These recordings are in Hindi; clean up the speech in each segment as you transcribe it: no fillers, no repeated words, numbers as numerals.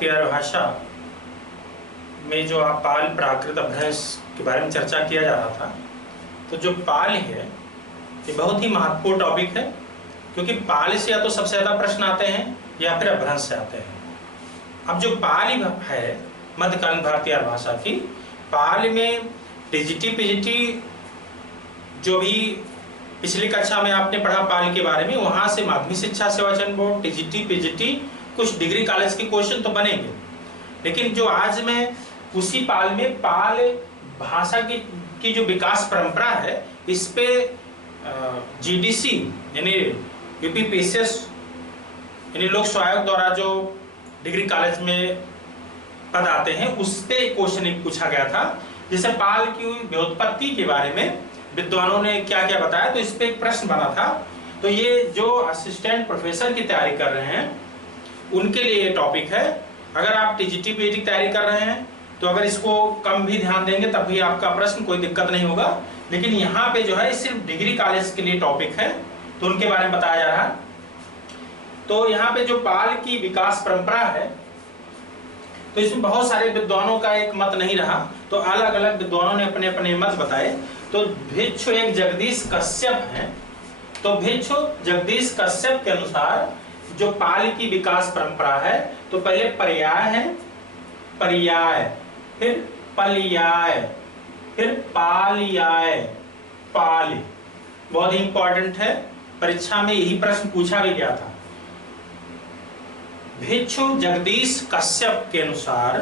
भारतीय भाषा में जो आप पाल प्राकृत अभ्रंश के बारे में चर्चा किया जा रहा था, तो जो पाल है ये बहुत ही महत्वपूर्ण टॉपिक है, क्योंकि पाल से या तो सबसे ज्यादा प्रश्न आते हैं या फिर अभ्रंश से आते हैं। अब जो पाल है मध्यकालीन भारतीय भाषा की, पाल में टीजीटी पीजीटी जो भी पिछली कक्षा में आपने पढ़ा पाल के बारे में, वहां से माध्यमिक शिक्षा सेवा चयन बोर्ड, टीजीटी पीजीटी, कुछ डिग्री कॉलेज के क्वेश्चन तो बनेंगे, लेकिन जो आज मैं उसी पाल में पाल भाषा की जो विकास परंपरा है, इस पे जीडीसी यानी यूपीपीसीएस यानी लोक सेवा आयोग द्वारा जो डिग्री कॉलेज में पद आते हैं, उस पे क्वेश्चन एक पूछा गया था, जैसे पाल की व्युत्पत्ति के बारे में विद्वानों ने क्या क्या बताया, तो इस पे एक प्रश्न बना था। तो ये जो असिस्टेंट प्रोफेसर की तैयारी कर रहे हैं उनके लिए ये टॉपिक है। अगर आप टीजीटी पीजीटी की तैयारी कर रहे हैं तो अगर इसको कम भी ध्यान देंगे तब भी आपका प्रश्न कोई दिक्कत नहीं होगा, लेकिन यहाँ पे जो है सिर्फ डिग्री कॉलेज के लिए टॉपिक है, तो उनके बारे में बताया जा रहा है। तो यहाँ पे जो पाल की विकास परंपरा है, तो इसमें बहुत सारे विद्वानों का एक मत नहीं रहा, तो अलग अलग विद्वानों ने अपने अपने मत बताए। तो भिक्षु एक जगदीश कश्यप हैं, तो भिक्षु जगदीश कश्यप के अनुसार जो पाल की विकास परंपरा है, तो पहले पर्याय है, पर्याय, फिर पलियाय, फिर पालियाय, पाल। बहुत ही इंपॉर्टेंट है, परीक्षा में यही प्रश्न पूछा भी गया था। भिक्षु जगदीश कश्यप के अनुसार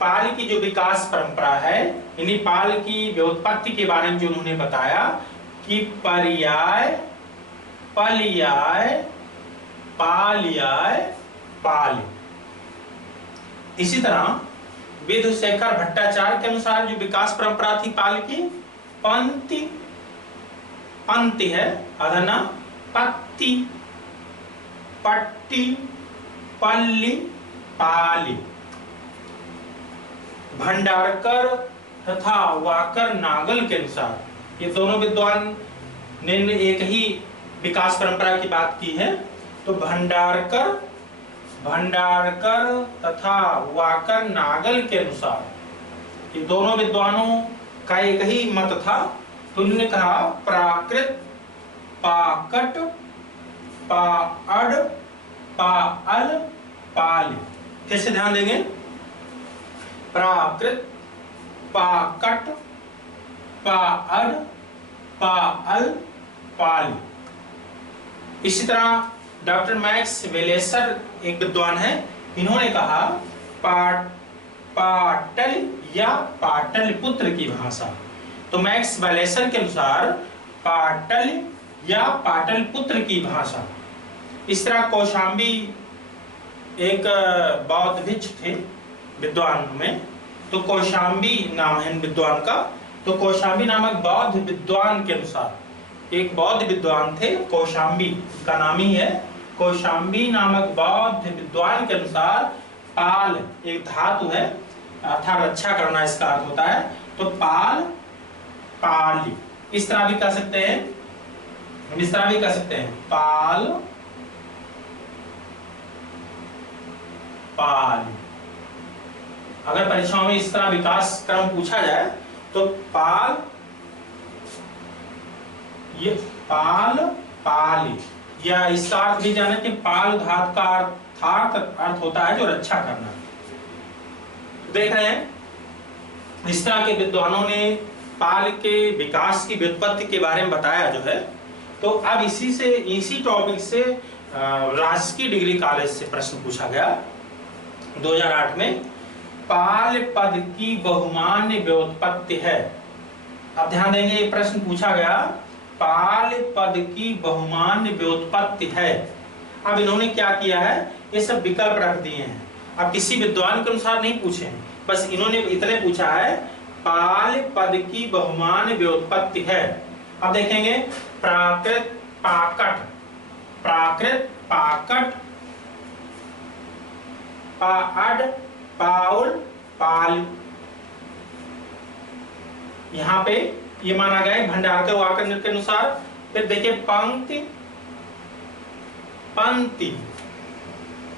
पाल की जो विकास परंपरा है, यानी पाल की व्युत्पत्ति के बारे में जो उन्होंने बताया कि पर्याय, पलियाय, पालियाय, पाल। इसी तरह विधुशेखर भट्टाचार्य के अनुसार जो विकास परंपरा थी पाल की, पंक्ति, पंक्ति है, अधना, पत्ती, पट्टी, पल्ली, पाली। भंडारकर तथा वाकर नागल के अनुसार, ये दोनों विद्वान ने एक ही विकास परंपरा की बात की है। तो भंडारकर तथा वाकर नागल के अनुसार ये दोनों विद्वानों का एक ही मत था। तो उन्होंने कहा प्राकृत, पाकट, पाअड, पाअल, पाल। फिर से ध्यान देंगे, प्राकृत, पाकट, पाअड, पाअल, पाल। इसी तरह डॉक्टर मैक्स वेलेसर एक विद्वान है, इन्होंने कहा पाटल या पाटलिपुत्र की भाषा। तो मैक्स वेलेसर के अनुसार पाटल या पाटलिपुत्र की भाषा। इस तरह कौशाम्बी एक बौद्ध भिक्षु थे विद्वान में, तो कौशाम्बी नाम है विद्वान का। तो कौशाम्बी नामक बौद्ध विद्वान के अनुसार, एक बौद्ध विद्वान थे कौशाम्बी, का नाम ही है, कौशाम्बी नामक बौद्ध विद्वान के अनुसार पाल एक धातु है, अर्थात रक्षा करना इसका अर्थ होता है। तो पाल, पाली, इस तरह भी कह सकते हैं, इस तरह भी कह सकते हैं, पाल, पाल। अगर परीक्षाओं में इस तरह विकास क्रम पूछा जाए तो पाल, ये पाल, पाली, या इसका अर्थ भी जाने कि पाल धातु का अर्थ होता है जो रक्षा करना। देख रहे हैं, इस तरह के विद्वानों ने पाल के विकास की व्युत्पत्ति के बारे में बताया जो है। तो अब इसी टॉपिक से राजकीय डिग्री कॉलेज से प्रश्न पूछा गया 2008 में, पाल पद की बहुमान्य व्युत्पत्ति है। अब ध्यान देंगे, ये प्रश्न पूछा गया, पाल पद की बहुमान्य व्युत्पत्ति है। अब इन्होंने क्या किया है, ये सब विकल्प रख दिए हैं। अब किसी विद्वान के अनुसार नहीं पूछे हैं, बस इन्होंने इतने पूछा है पाल पद की बहुमान्य व्युत्पत्ति है। अब देखेंगे, प्राकृत, पाकट, प्राकृत, पाकट, पाअड, पाउल, पाल। यहाँ पे ये माना गया है भंडारकर वाकर के अनुसार। फिर देखिए पंक्ति, पंक्ति,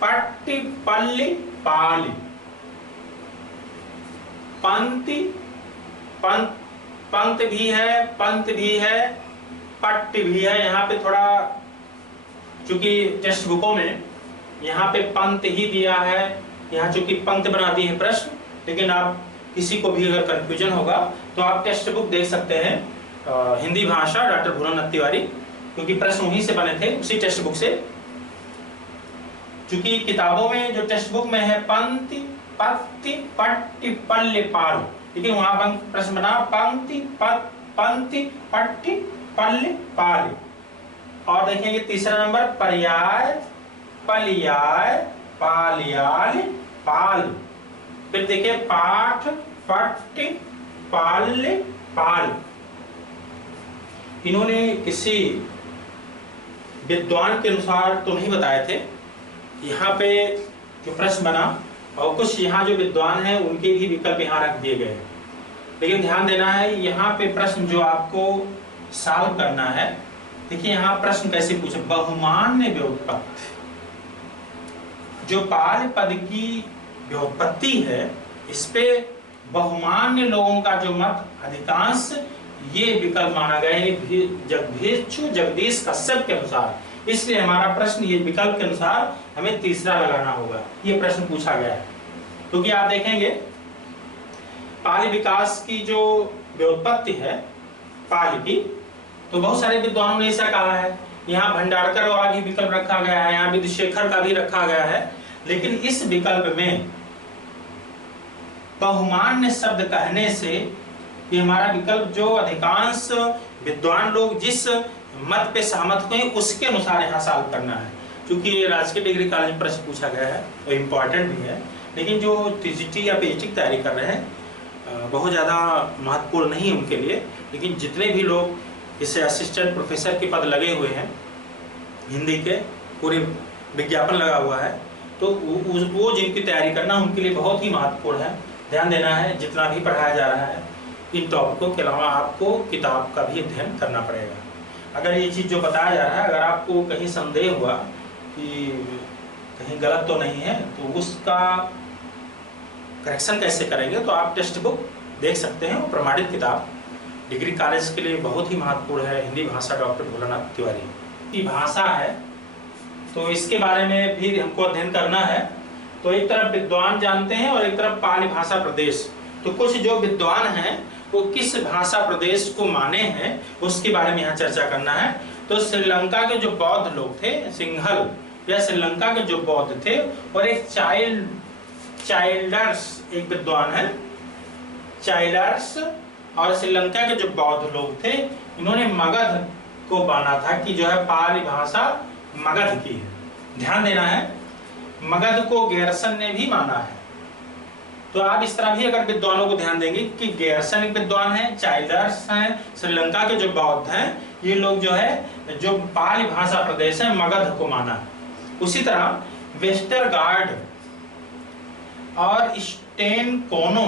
पट्टी पल्ली पाली, पंक्ति पंक्त भी है, पंत भी है, पट्टी भी है। यहाँ पे थोड़ा चूंकि टेक्स्ट बुकों में यहाँ पे पंत ही दिया है, यहाँ चूंकि पंक्त बना दी है प्रश्न, लेकिन आप किसी को भी अगर कंफ्यूजन होगा तो आप टेक्स्ट बुक देख सकते हैं हिंदी भाषा डॉक्टर भोलानाथ तिवारी, क्योंकि प्रश्न वहीं से बने थे, उसी टेक्स्ट बुक से। चूंकि किताबों में जो टेक्स्ट बुक में है पंक्ति पत्ति पट्टी पल्ले पाल, लेकिन वहां प्रश्न बना पंक्ति पंक्ति पट्टी पल्ले पाल। और देखेंगे तीसरा नंबर पर्याय पलियाय पालियाल पाल। फिर देखिए पाठ पट्टी पाल्य पाल। इन्होंने किसी विद्वान के अनुसार तो नहीं बताए थे, यहाँ पे जो प्रश्न बना और कुछ यहाँ जो विद्वान हैं उनके भी विकल्प यहाँ रख दिए गए, लेकिन ध्यान देना है यहाँ पे प्रश्न जो आपको सॉल्व करना है। देखिए यहाँ प्रश्न कैसे पूछे, बहुमान्य व्युत्पत्ति, जो पाल पद की व्युत्पत्ति है इस पे बहुमान्य लोगों का जो मत अधिकांश ये विकल्प माना गया है जगदीशु जगदीश कश्यप के अनुसार, इसलिए हमारा प्रश्न ये विकल्प के अनुसार हमें तीसरा लगाना होगा। ये प्रश्न पूछा गया है क्योंकि आप देखेंगे पाली विकास की जो व्युत्पत्ति है पाली की, तो बहुत सारे विद्वानों ने ऐसा कहा है। यहाँ भंडारकर वाला भी विकल्प रखा गया है, यहाँ विदुशेखर का भी रखा गया है, लेकिन इस विकल्प में बहुमान्य शब्द कहने से कि हमारा विकल्प जो अधिकांश विद्वान लोग जिस मत पे सहमत हुए उसके अनुसार यहाँ सॉल्व करना है। क्योंकि राजकीय डिग्री कॉलेज में प्रश्न पूछा गया है तो इम्पोर्टेंट भी है, लेकिन जो टीजीटी या पीएचडी की तैयारी कर रहे हैं बहुत ज़्यादा महत्वपूर्ण नहीं है उनके लिए। लेकिन जितने भी लोग जैसे असिस्टेंट प्रोफेसर के पद लगे हुए हैं हिंदी के, पूरे विज्ञापन लगा हुआ है, तो वो जिनकी तैयारी करना उनके लिए बहुत ही महत्वपूर्ण है। ध्यान देना है जितना भी पढ़ाया जा रहा है इन टॉपिकों के अलावा आपको किताब का भी अध्ययन करना पड़ेगा। अगर ये चीज़ जो बताया जा रहा है अगर आपको कहीं संदेह हुआ कि कहीं गलत तो नहीं है तो उसका करेक्शन कैसे करेंगे, तो आप टेक्स्ट बुक देख सकते हैं। वो प्रमाणित किताब डिग्री कॉलेज के लिए बहुत ही महत्वपूर्ण है, हिंदी भाषा डॉक्टर भोलानाथ तिवारी की भाषा है, तो इसके बारे में भी हमको अध्ययन करना है। तो एक तरफ विद्वान जानते हैं और एक तरफ पाली भाषा प्रदेश। तो कुछ जो विद्वान हैं वो किस भाषा प्रदेश को माने हैं उसके बारे में यहाँ चर्चा करना है। तो श्रीलंका के जो बौद्ध लोग थे, सिंहल या श्रीलंका के जो बौद्ध थे, और एक चाइल्डर्स एक विद्वान है चाइल्डर्स, और श्रीलंका के जो बौद्ध लोग थे इन्होंने मगध को माना था कि जो है पाली भाषा मगध की है। ध्यान देना है मगध को गैरसन ने भी माना है। तो आप इस तरह भी अगर विद्वानों को ध्यान देंगे कि गैरसन एक विद्वान है, चाइल्डर्स हैं, श्रीलंका के जो बौद्ध हैं, ये लोग जो है जो पाली भाषा प्रदेश है मगध को माना है। उसी तरह वेस्टरगार्ड और स्टेनकोनो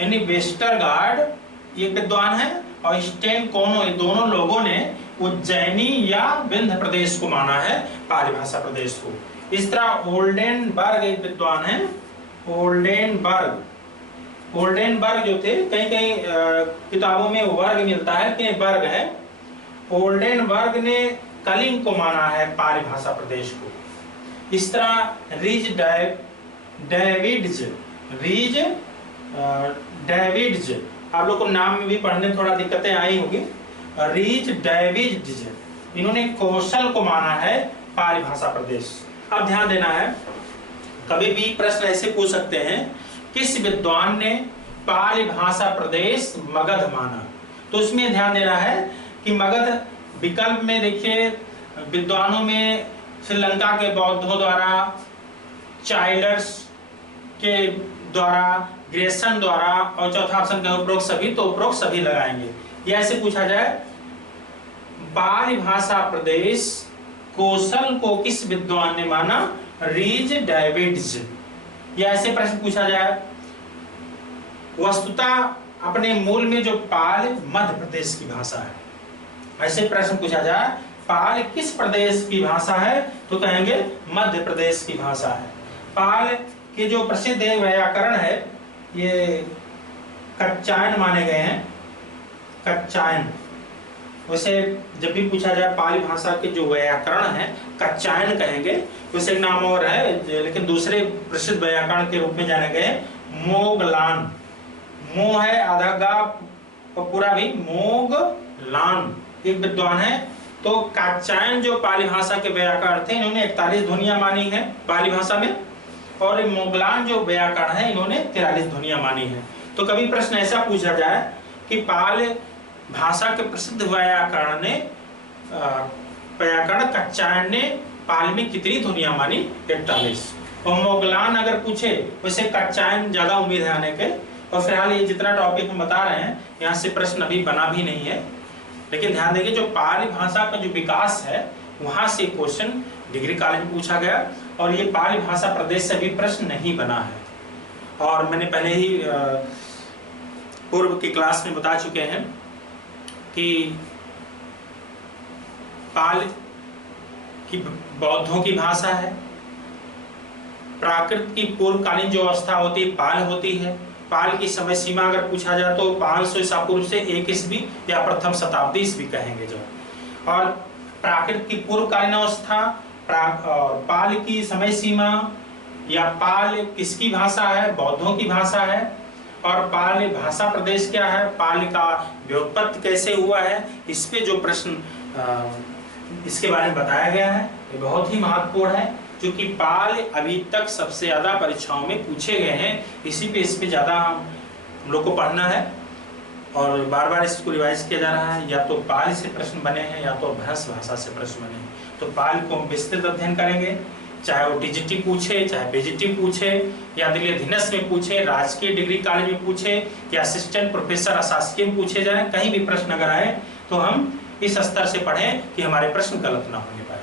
यानी वेस्टरगार्ड ये विद्वान है और स्टेनकोनो ये दोनों लोगों ने उज्जैनी या विंध्य प्रदेश को माना है पाली भाषा प्रदेश को। इस तरह ओल्डेनबर्ग एक विद्वान है, ओल्डेनबर्ग जो थे कहीं कहीं किताबों में वर्ग मिलता है कि वर्ग है। ओल्डेनबर्ग ने कलिंग को माना है पाली भाषा प्रदेश को। इस तरह रीज डेविड्स आप लोग को नाम में भी पढ़ने थोड़ा दिक्कतें आई होगी। रीज डेविड्स इन्होंने कौशल को माना है पाली भाषा प्रदेश। अब ध्यान देना है कभी भी प्रश्न ऐसे पूछ सकते हैं किस विद्वान ने पाली भाषा प्रदेश मगध माना, तो उसमें ध्यान देना है कि मगध विकल्प में देखिए विद्वानों में श्रीलंका के बौद्धों द्वारा, चाइल्डर्स के द्वारा, ग्रेसन द्वारा और चौथा ऑप्शन का उपरोक्त सभी, तो उपरोक्त सभी लगाएंगे। ये ऐसे पूछा जाए पाली भाषा प्रदेश कौशल को किस विद्वान ने माना, रीज डेविड्स। या ऐसे प्रश्न पूछा जाए वस्तुतः अपने मूल में जो पाल मध्य प्रदेश की भाषा है, ऐसे प्रश्न पूछा जाए पाल किस प्रदेश की भाषा है, तो कहेंगे मध्य प्रदेश की भाषा है। पाल के जो प्रसिद्ध व्याकरण है ये कच्चायन माने गए हैं, कच्चायन। वैसे जब भी पूछा जाए पाली भाषा के जो व्याकरण है कच्चायन कहेंगे। वैसे एक नाम और है, लेकिन दूसरे प्रसिद्ध व्याकरण के रूप में जाने गए मोगलान। मो है आधा गा और पूरा भी मोगलान एक विद्वान है। तो कच्चायन जो पाली भाषा के व्याकरण थे इन्होंने 41 ध्वनियां मानी है पाली भाषा में, और मोगलान जो व्याकरण है इन्होंने 43 ध्वनियां मानी है। तो कभी प्रश्न ऐसा पूछा जाए कि पाल भाषा के प्रसिद्ध व्याकरण ने व्याकरण कच्चायन ने पाल में कितनी ध्वनियां मानी, 41। और मोगलान अगर पूछे, वैसे कच्चायन ज्यादा उम्मीद है आने के। और फिलहाल ये जितना टॉपिक हम बता रहे हैं यहाँ से प्रश्न अभी बना भी नहीं है, लेकिन ध्यान देंगे जो पाली भाषा का जो विकास है वहां से क्वेश्चन डिग्री कॉलेज में पूछा गया, और ये पाली भाषा प्रदेश से भी प्रश्न नहीं बना है। और मैंने पहले ही पूर्व की क्लास में बता चुके हैं कि पाल की बौद्धों की भाषा है। प्राकृत की पूर्वकालीन जो अवस्था होती है पाल होती है। पाल की समय सीमा अगर पूछा जाए तो 500 ईसा पूर्व से 1 ईस्वी या प्रथम शताब्दी ईस्वी कहेंगे जो। और प्राकृत की पूर्वकालीन अवस्था, पाल की समय सीमा, या पाल किसकी भाषा है, बौद्धों की भाषा है। और पाल भाषा प्रदेश क्या है, पाल का व्युत्पत्ति कैसे हुआ है, इस पे जो प्रश्न इसके बारे में बताया गया है ये बहुत ही महत्वपूर्ण है, क्योंकि पाल अभी तक सबसे ज्यादा परीक्षाओं में पूछे गए हैं। इसी पे इस पे ज्यादा हम लोग को पढ़ना है और बार बार इसको रिवाइज किया जा रहा है। या तो पाल से प्रश्न बने हैं या तो अपभ्रंश भाषा से प्रश्न बने हैं। तो पाल को हम विस्तृत अध्ययन करेंगे, चाहे वो टीजीटी पूछे, चाहे पीजीटी पूछे, या दिल्ली अधीनस्थ में पूछे, राजकीय डिग्री कॉलेज में पूछे, या असिस्टेंट प्रोफेसर अशासकीय में पूछे जाए, कहीं भी प्रश्न अगर आए तो हम इस स्तर से पढ़ें कि हमारे प्रश्न गलत ना होने पाए।